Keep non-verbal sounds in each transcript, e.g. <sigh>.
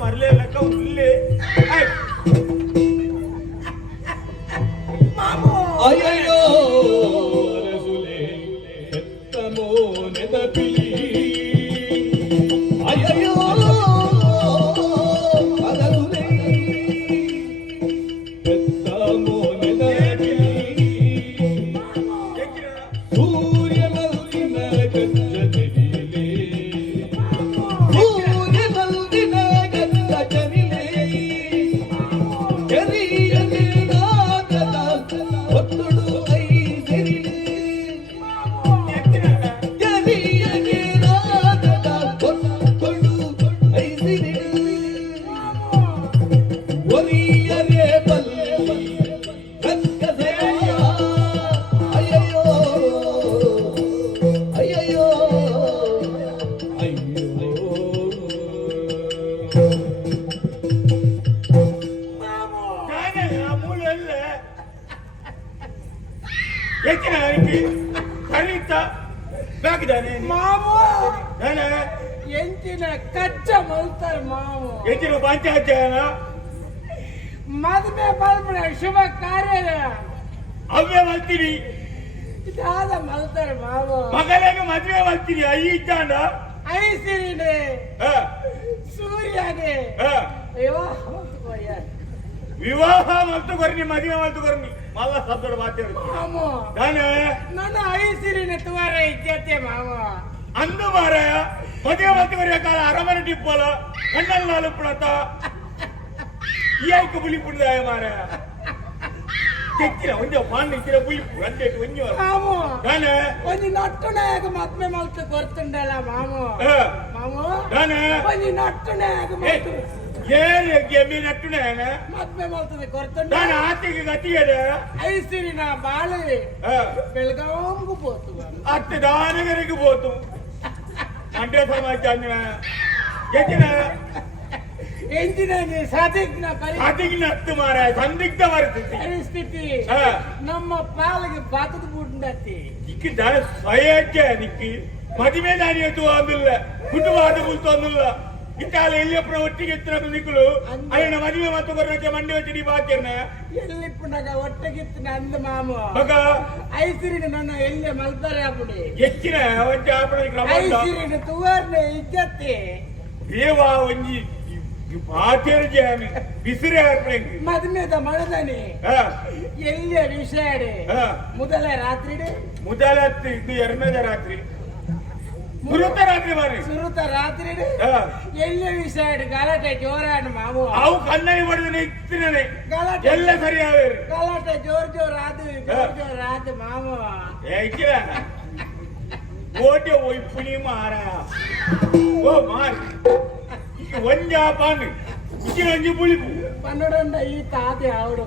மருளே லக்கம் உள்ளே ಹೆಚ್ಚಿನ ಅರಿಕೆ ಖರೀತ ಬೇಕಿದ್ದಾನೆ ಮಾಮು ನಾನು ಎಂಚಿನ ಕಚ್ಚ ಮಲ್ತಾರೆ ಮಾಮು ಹೆಚ್ಚಿನ ಪಂಚಾಯತ್ನ ಮದುವೆ ಬಲ್ಪನ ಶುಭ ಕಾರ್ಯ ಅವ್ಯ ಇದಾದ ಮಲ್ತಾರೆ ಮಾಮು ಮಗನಿಗೆ ಮದುವೆ ಮಾಡ್ತೀನಿ ಅಯ್ಯ ಇದ್ದಾನ ಐಸಿರಿನೆ ಹ, ಸೂರ್ಯಗೆ ಹ. ವಿವಾಹ ಮತ್ತು ಕೊರ್ನಿ ಮದುವೆ ಮತ್ತು ಕೊರ್ನಿ ಮಲ್ಲ ಶಬ್ದ ಮಾತಾಡ್ತೀನಿ ಮಾಮು ನಾನು ನನ್ನ ಐಸಿರಿನ ತುವಾರ ಇದ್ಯತೆ ಮಾಮು ಅಂದು ಮಾರಾಯ ಮದುವೆ ಮತ್ತು ಕೊರಿಯ ಕಾಲ ಅರಮನೆ ಟಿಪ್ಪಲ ಕಣ್ಣಲ್ಲಿ ನಾಲು ಪುಣತ ಈ ಆಯ್ಕೆ ಬುಲಿ ಪುಣದಾಯ ಮಾರಾಯ ತೆಕ್ಕಿನ ಒಂಜ ಪಾಂಡ ಇಕ್ಕಿನ ಬುಲಿ ಅಂದೆ ಒಂಜ ಮಾಮು ನಾನು ಒಂದು ನಟ್ಟುನಾಗ ಮದ್ವೆ ಮಲ್ತು ಕೊರ್ತುಂಡಲ್ಲ ಮಾಮು ಹ, ಮಾಮು ನಾನು ಒಂದು ನಟ್ಟುನಾಗ ಏ, ಮಲ್ತು ಏನು ಗೆಮ್ಮಿ ನಟ್ಟುನೇನ ಮದ್ವೆ ಮಾಡ್ತದೆ ಕೊರ್ತಂಡ. ನಾನು ಆತಿಗೆ ಗತಿಯದ ಐಸಿರಿ ನಾ ಬಾಳೆ ಬೆಳಗಾವಂಗೂ ಪೋತು ಅತ್ತೆ ದಾನಗರಿಗೆ ಪೋತು ಅಂಡೆ ಸಮಾಜ ಎತ್ತಿನ? ಎಂಜಿನಿಯರ್ ಸದಿಗ್ನ ಸದಿಗ್ನ ಹತ್ತು ಮಾರ ಸಂದಿಗ್ಧ ಬರ್ತದೆ ಪರಿಸ್ಥಿತಿ. ನಮ್ಮ ಪಾಲಿಗೆ ಬಾತದ ಬುಡ್ಡತ್ತಿ ನಿಕ್ಕಿ ದಾನ ಸ್ವಯಕ್ಕೆ ನಿಕ್ಕಿ. ಮದುವೆ ದಾನಿ ಎದ್ದು ಅಂದಿಲ್ಲ ಕುಟುಂಬ ಅದು ಕುಂತು ಅಂದಿಲ್ಲ ಇತ್ತಾಲ ಇಲ್ಲಿಯಪ್ಪನ ಒಟ್ಟಿಗೆ ಇತ್ತಿನ ಬದುಕಲು ಅಲ್ಲಿನ ಮದುವೆ ಮತ್ತು ಬರೋಕೆ ಮಂಡಿ ಒಟ್ಟಿಗೆ ಬಾಕಿರ್ನ ಎಲ್ಲಿಪ್ಪನಾಗ ಒಟ್ಟಿಗೆ ಇತ್ತಿನ ಅಂದ ಮಾಮು. ಮಗ? ಐಸಿರಿನ ನನ್ನ ಎಲ್ಲೆ ಮಲ್ತಾರೆ ಆಪುಡಿ ಹೆಚ್ಚಿನ ಒಟ್ಟಿ ಆಪುಡಿ ಕ್ರಮ ಐಸಿರಿನ ತುವರ್ನ ಇಜ್ಜತ್ತೆ. ದೇವಾ ಒಂಜಿ ಮಾತೇರು ಜಾಮಿ ಬಿಸಿರೆ ಹಾಕ್ಬೇಕು ಮದುವೆದ ಮಳದನೆ. ಎಲ್ಲಿಯ ವಿಷಯ ಮೊದಲ ರಾತ್ರಿ ಮೊದಲ ಇದು ಎರಡನೇ ರಾತ್ರಿ. ಮುರುತ ರಾತ್ರಿ ಮಾರಿ ಸುರುತ ರಾತ್ರಿ ಆ, ಎಲ್ಲಿ ವಿಷಯಡೆ ಗಲಾಟೆ ಜೋರಾಣ ಮಾವು ಅವು ಕಣ್ಣಾಗಿ ಮಾಡಿದ ಇತ್ತಿನೇ ಗಲಾಟೆ ಎಲ್ಲ ಸರಿ ಆವೇರು ಗಲಾಟೆ ಜೋರ್ ಜೋರ್ ಆದು ಜೋರ್ ಜೋರ್ ಆದು ಮಾವು ಏಕಿರ ಓಟೆ ಹೋಯ್ ಪುನಿ ಮಾರ ಓ ಮಾರ್ ಒಂಜ ಪಾನ್ ಇಕ್ಕಿನ ಒಂಜಿ ಪುಳಿಪು ಪನ್ನಡಂಡ ಈ ತಾತೆ ಆವಡು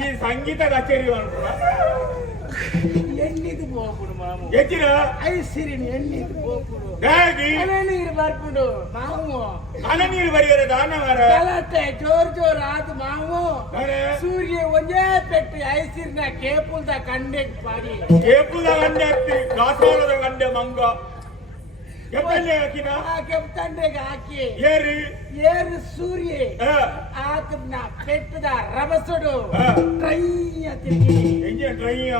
ಈ ಸಂಗೀತ ಕಚೇರಿ ಎಣ್ಣಿದು ಹೋಗ್ಬಿಡು ಮಾಮು ಎಚ್ಚಿರ ಐದು ಸಿರಿನ ಎಣ್ಣಿದು ಹೋಗ್ಬಿಡು ಹೇಗಿ ಅಲೆ ನೀರು ಬರ್ಬಿಡು ಮಾವು ಅಲೆ ನೀರು ಬರೆಯರೆ ದಾನ ಮಾರ ಗಲಾಟೆ ಜೋರ್ ಜೋರ್ ಆದ ಮಾವು ಸೂರ್ಯ ಒಂದೇ ಪೆಟ್ಟು ಐಸಿರಿನ ಕೇಪುಲ್ದ ಕಂಡೆ ಮಾಡಿ ಕೇಪುಲ್ದ ಕಂಡೆ ದಾಸೋಳದ ಕಂಡೆ ಮಂಗ ಎಮ್ಮಲ್ಲಿ ಹಾಕಿನ ಆ ಕೆಂಪಂಡೆಗೆ ಹಾಕಿ. ಏರಿ? ಏರು ಸೂರ್ಯ. ಆತನ ಪೆಟ್ಟದ ರಭಸಡು ಟ್ರೈಯ ತಿರುಗಿ ಎಂಜಿನ್ ಟ್ರೈಯ?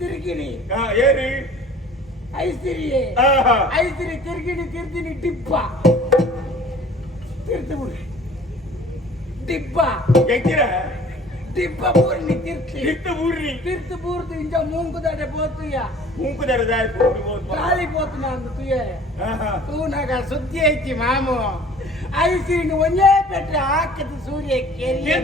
ತಿರುಗಿಣಿ ಏರಿ? ಐಸಿರಿ. ಐಸಿರಿ ತಿರುಗಿಣಿ ತಿರ್ದಿನಿ ಡಿಬ್ಬ. ತಿರ್ದು ಬಿಡ್ರಿ ಡಿಬ್ಬ. ಹೆಂಗಿರ ದಿಬ್ಬ ಬೂರ್ನಿ ತಿರ್ತಿ ಹಿಟ್ಟು ಬೂರ್ನಿ ತಿರ್ತಿ ಬೂರ್ದು ಇಂಜ ಮೂಂಕುದಾಡೆ ಪೋತುಯ ಮೂಂಕುದಾಡೆ ದಾರಿ ಪೋಗಿ ಪೋತು ತಾಲಿ ಪೋತು ನಾನು ತುಯೆ ತೂನಾಗ ಸುದ್ದಿ ಐತಿ ಮಾಮು. ಐಸಿ ಒಂದೇ ಪೆಟ್ರೆ ಹಾಕದು ಸೂರ್ಯ ಕೇಳಿ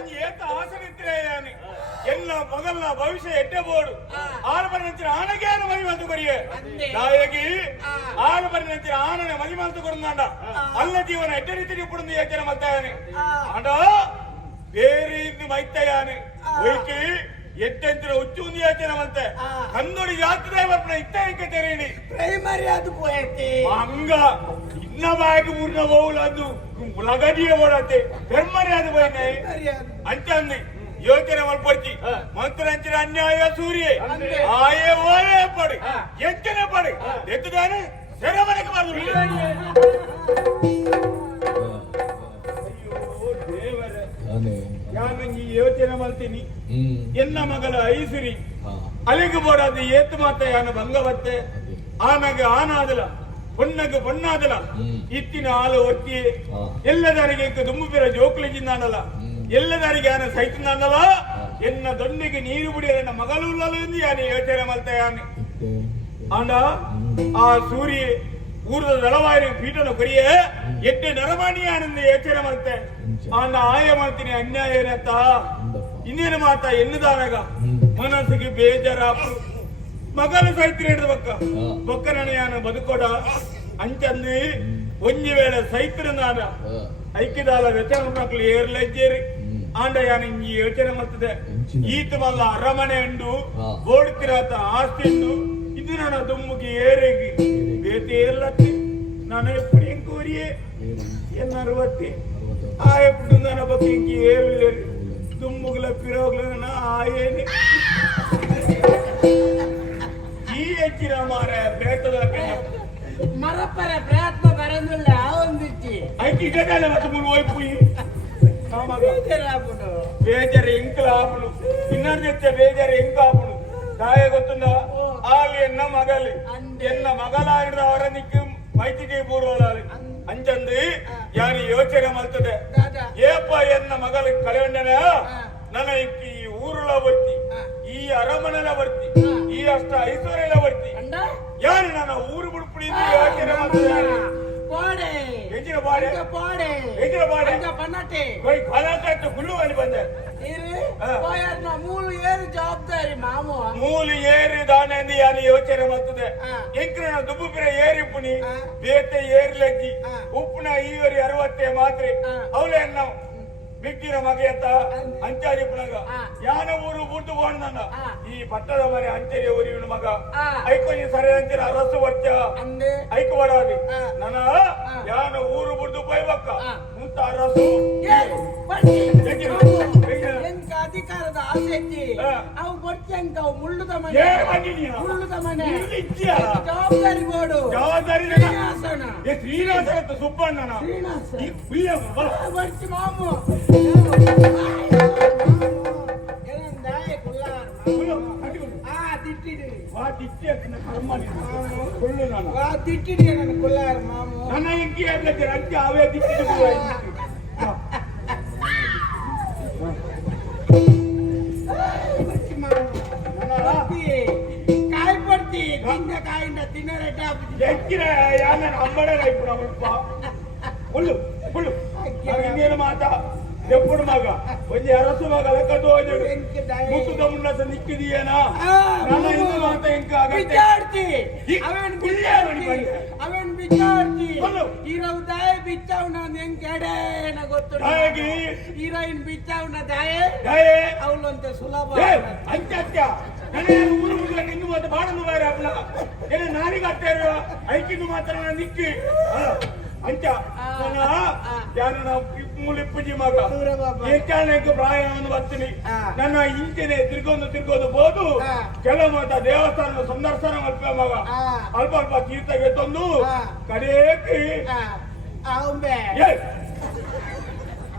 செஞ்சு ஏத்த ஆசனத்திலேயானே எல்லாம் முதல்ல பவிஷ எட்ட போடு ஆலபரணத்தின் ஆனகேன மதிமந்து கொரிய நாயகி ஆலபரணத்தின் ஆனன மதிமந்து கொடுந்தாண்டா அல்ல ஜீவன எட்ட ರೀತಿಯಲ್ಲಿ ಇಪ್ಪುಡು ಯೋಚನೆ ಮಾಡ್ತಾಯಾನೆ ಅಂಡ ಬೇರೆ ಇಂದು ಮೈತಯಾನೆ ಒಯ್ಕಿ ಎಟ್ಟೆಂತರ ಉಚ್ಚು ಒಂದು ಯೋಚನೆ ಮತ್ತೆ ಕಂದೊಡಿ ಯಾತ್ರೆ ಬರ್ಪಣ ಇತ್ತ ಏಕೆ ತೆರೀನಿ ಪ್ರೈಮರಿ ಅದು ಪೋಯತಿ ಹಂಗ ಇನ್ನವಾಗಿ ಮೂರ್ನ ಹೋಗಲದು ಹೋಗುಲು ಅದು పెర్మర్యాది పోయినాయి అంతే ಸೂರ್ಯ. ಅಂದೆ. ಆಯ ಪಡೆ ಪಡಿ. ಹಾ. ಎತ್ತನೆ ಪಡಿ. ಎತ್ತದಾನೆ ಸೆರೆಮನೆಗೆ ಬಂದ್ರು ಅಯ್ಯೋ ದೇವರೇ ಆನೆ ನಾನು ಈ ಯೋಚನೆ ಮಾಡ್ತೀನಿ? ಎನ್ನ ಮಗಳ ಐಸಿರಿ? ಹಾ. ಅಲಿಗೆ ಬೋಡಾದ ಏತು ಮಾತ ಯಾನ ಭಂಗವತ್ತೆ? ಅದೇ. ಆನಾದಲ பொண்ணுக்கு பொண்ணாதல இத்தின ஆளு ஒத்தி ಎಲ್ಲದರಿಗೆ ದುಂಬುಬಿರ ಜೋಕ್ಲಿಜಿಂದಾನಲ್ಲ ಎಲ್ಲದರಿಗೆ ಆನ ಸೈತಿಂದಾನಲ್ಲ ಎನ್ನ ದೊಂಡಿಗೆ ನೀರು ಬಿಡಿ ನನ್ನ ಮಗಳು ಉಲ್ಲಲೆಂದು ಯಾನೆ ಯೋಚನೆ ಮಾಡ್ತಾ ಯಾನೆ. ಆಂಡ ಆ ಸೂರ್ಯ ಊರದ ದಳವಾರಿ ಪೀಠನ ಕೊರಿಯ ಎಡ್ಡೆ ನರಮಾಣಿ ಆನಂದ ಯೋಚನೆ ಮಾಡ್ತೆ. ಆಂಡ ಆಯ ಮಾಡ್ತೀನಿ ಅನ್ಯಾಯ ಏನಂತ. ಇನ್ನೇನು ಮಾತಾ ಎನ್ನುದಾನಾಗ ಮನಸ್ಸಿಗೆ ಬೇಜಾರಾಪು ಮಗನ ಸೈತ್ರಿ ಹಿಡಿದ ಬೊಕ್ಕ. ಯಾನ ಬದುಕೋಡ. ಅಂಚಂದಿ ಒಂಜಿ ವೇಳೆ ಸೈತ್ರ ನಾನ ಐಕ್ಯದಾಲ ವ್ಯಸನ ಮಕ್ಕಳು ಏರ್ಲೆಜ್ಜೇರಿ. ಆಂಡ ಯಾನ ಇಂಜಿ ಯೋಚನೆ ಮಾಡ್ತದೆ. ಈತ ಮಲ್ಲ ಅರಮನೆ ಉಂಡು ಓಡ್ತಿರಾತ ಆಸ್ತಿ ಉಂಡು ಇದು ನನ್ನ ದುಮ್ಮಿಗೆ ಏರೆಗಿ. ಬೇತಿ ಏರ್ಲತ್ತಿ ನಾನು ಎಪ್ಪಡಿ ಎಂಕೋರಿಯೇ ಎನ್ನ ಅರುವತ್ತಿ ಆ ಎಪ್ಪಡು ನನ್ನ ಬಗ್ಗೆ ಇಂಗಿ ಏರ್ಲೇರಿ. ದುಮ್ಮುಗ್ಲ ಪಿರೋಗ್ಲ ಆಯೇನೆ. ಈ ಹೆಚ್ಚಿನ ಮಾರ ಬೇಟದ ಮರಪರ ಪ್ರಯತ್ನ ಬರಂದಿಲ್ಲ ಒಂದಿಚ್ಚಿ ಐಕಿ ಗಡಾಲೆ ಮತ್ತೆ ಮುಳು ಹೋಯ್ಪುಯಿ ನಮಗ ಬೇಜಾರಾಗ್ಬಿಡು ಬೇಜಾರು ಎಂಕಲ ಆಪುಳು ಇನ್ನೊಂದು ಹೆಚ್ಚ ಬೇಜಾರು ಎಂಕ ಆಪುಳು ತಾಯ ಗೊತ್ತುಂಡ ಆಲಿ ಎನ್ನ ಮಗಲಿ ಎನ್ನ ಮಗಲಾಗಿಡ ಅವರ ನಿಕ್ಕು ಮೈತಿಗೆ ಪೂರ್ವಲಾಲಿ ಅಂಚಂದು ಯಾರು ಯೋಚನೆ ಮಾಡ್ತದೆ ದಾದಾ ಏಪ ಎನ್ನ ಮಗಲು ಕಳೆಯೊಂಡನ ನನ್ನ ಇಕ್ಕಿ ಈ ಊರುಲ ಬರ್ತಿ ಈ ಅರಮನೆಲ ಬರ್ತಿ ಈ ಅಷ್ಟ ಐಶ್ವರ್ಯ ಇಲ್ಲ ಬರ್ತಿ ಯಾರು ನನ್ನ ಊರು ಬಿಡ್ಬಿಡಿ ಯೋಚನೆ ಮಾಡ್ತಿದ್ದಾರೆ பாடு எஞ்சிர பாடு அங்க பாடு எஞ்சிர பாடு அங்க பண்ணாட்டி போய் கலாச்சாரத்து குள்ளு வந்து ಬಂದೆ ಇರು போயார் ಮೂರು ಏರು ಜವಾಬ್ದಾರಿ ಮಾಮು ಮೂರು ಏರು ದಾನ ಎಂದು ಯಾರು ಯೋಚನೆ ಮಾಡ್ತದೆ ಎಂಕ್ರ ನಾ ದುಬ್ಬು ಬಿರ ಏರಿ ಪುನಿ ಬೇತೆ ಏರ್ಲಕ್ಕಿ ಉಪ್ಪುನ ಈವರಿ ಅರವತ್ತೆ ಮಾತ್ರೆ ಅವಳೇ ನಾವು ಬಿಗ್ಗಿನ ಮಗೆಯತ್ತ ಅಂತ ಅಂಚಾರಿ ಪುನಗ. ಯಾನ ಊರು ಬುಟ್ಟು ಬೋಣ ಹಾ. ಈ ಪಟ್ಟದ ಮನೆ ಅಂಚರಿ ಊರಿನ ಮಗ. ಐಕೋನಿ ಸರಿ ಅಂಚಿನ ಅರಸು ವರ್ಷ ಐಕ ಬಡಾದಿ ಹಾ. ನನ್ನ. ಯಾನ ಊರು ಬುಟ್ಟು ಬೈಬಕ್ಕ ಅರಸು ಎಂಕ ಅಧಿಕಾರದ ಆಸೆ ಐತಿ ಹಾ. ಅವು ಬರ್ತಿ ಅಂಕ ಅವು ಮುಳ್ಳುದ ಮನೆ? ಮುಳ್ಳುದ ಮನೆ? ಜವಾಬ್ದಾರಿ ಬೋಡು ಜವಾಬ್ದಾರಿ ಶ್ರೀನಿವಾಸನ. ಶ್ರೀನಿವಾಸ ಅಂತ ಸುಬ್ಬಣ್ಣನ. ಶ್ರೀನಿವಾಸ. ಬರ್ತಿ ಮಾಮು. తిట్టి నన్ను కుల్లారు మాము అన్న ఇంకేం దగ్గర అంటే అవే తిట్టి காய்படுத்தி திங்க காயின்ற தின்னரட்டா எக்கிற யானை நம்படல இப்ப நம்மளுக்கு புல்லு புல்லு மாதா ఎప్పుడు మగ కొంచెం అరసు మగ లెక్కతో ముక్కు తమ్ముడు అసలు నిక్కిది ఇంకా విద్యార్థి అవన్ విద్యార్థಿ అవನ್ ವಿದ್ಯಾರ್ಥಿ ಹೀರೋವ್ ದಾಯ ಬಿಚ್ಚಾವ್ನ ಹೆಂಗ್ ಕೆಡೆ ಏನ ಗೊತ್ತು ಹೀರೋಯಿನ್ ಬಿಚ್ಚಾವ್ನ ದಾಯ? ದಾಯ? ಅವಳಂತ ಸುಲಭ. ಅಂತ್ಯ ನನಗೆ ಊರು ಮುಗಿದ ನಿಂದು ಮತ್ತೆ ಬಾಡಲು ಬೇರೆ ಅಲ್ಲ ಏನ ನಾನಿಗೆ ಅತ್ತೇರು ಐಕಿಂದು ಮಾತ್ರ ನಿಕ್ಕಿ. ಅಂತ್ಯ. ನಾನು ಮುಳಿಪ್ಪುಜಿ ಮಗ ಬಾಬಾ. ಏಕಾನೇಕ ಪ್ರಾಯವನ್ನು ಬರ್ತೀನಿ. ನನ್ನ ಇಂಚಿನ ತಿರ್ಗೊಂದು ತಿರ್ಗೋದು ಬೋದು. ಕೆಲವು ಮಾತ ದೇವಸ್ಥಾನ ಸಂದರ್ಶನ ಅಲ್ಪ ಮಗ. ಅಲ್ಪ ಅಲ್ಪ ತೀರ್ಥಗೆ ತಂದು. ಕಡೆಯಕ್ಕೆ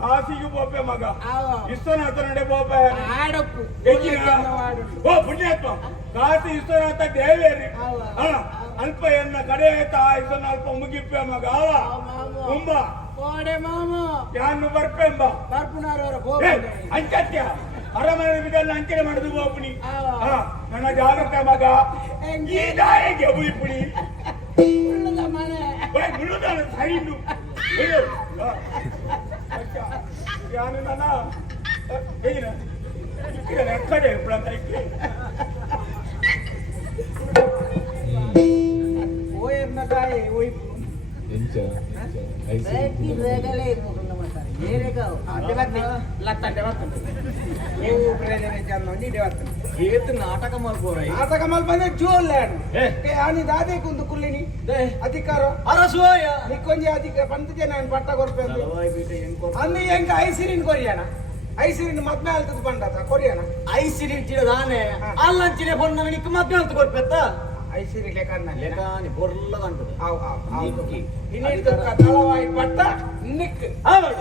ಕಾಸಿಗೆ ಬೋಪೆ ಮಗ. ವಿಶ್ವನಾಥ ನಡೆ ಬೋಪೆ ಓ ಪುಣ್ಯಾತ್ಮ. ಕಾಸಿ ವಿಶ್ವನಾಥ ದೇವೇರಿ. ಅಲ್ಲ ಅಲ್ಪ ಎನ್ನ ಕಡೆ ಆಯ್ತು ಅಲ್ಪ ಮುಗಿಪ್ಪೆ ಮಗ. ಅವ. ಕುಂಬ. ಯಾನು ಬರ್ಪೆಂಬ. ಅಂಚತ್ಯ. ಅರಮನೆ ಬಿದ್ದಲ್ಲ ಅಂಚನೆ ಮಾಡುದು ಬೋಪುಣಿ ನನ್ನ ಜಾಗ್ರತ ಮಗ. ಈ ದಾಯಿಗೆ ಬುಯಿಪುಣಿ ಮುಳ್ಳುದ ಮನೆ. ಮುಳ್ಳುದ sign <laughs> Yani nana. Hey ne? İkide ne? Kare bulan da ikide. Oy erna dai oy. Encha. Encha. Ay. Ay, pi regale mo. ನಾಟಕ ಮಾಡ್ಬೋರೈ ಆತ ಕಮಲ್ ಬಂದೆ ಜೋಲ್ಲಾಡು ಏ. ಕೆ ಆನಿ ದಾದೆ ಕುಂದು ಕುಲ್ಲಿನಿ ಅಧಿಕಾರ. ಅರಸೋಯ ನಿಕ್ಕೊಂಜಿ ಅಧಿಕಾರ. ಪಂತಜೆ ನಾನು ಪಟ್ಟ ಕೊರ್ಪೆಂದು ಅಂದು. ಎಂಕ ಐಸಿರಿನ್ ಕೊರಿಯಾನ. ಐಸಿರಿನ್ ಮದ್ಮೆ ಆಲ್ತದ ಪಂಡತ ಕೊರಿಯಾನ. ಐಸಿರಿ ದಾನೆ. ಹಾ. ಅಲ್ಲಂಚಿನ ಬಣ್ಣ ನಿಕ್ಕ ಮದ್ಮೆ ಅಂತ ಕೊಡ್ಪೆತ್ತ ಐಸಿರಿ ಲೆಕ್ಕನ್ನ ಲೆಕಾನಿ ಬೊರ್ಲ ಆವ್ ಆವ್ ನಿಕ್ಕಿ. ಇನ್ನಿಟ್ಟು ತಳವಾಯಿ ಪಟ್ಟ ನಿಕ್. ಹೌದು.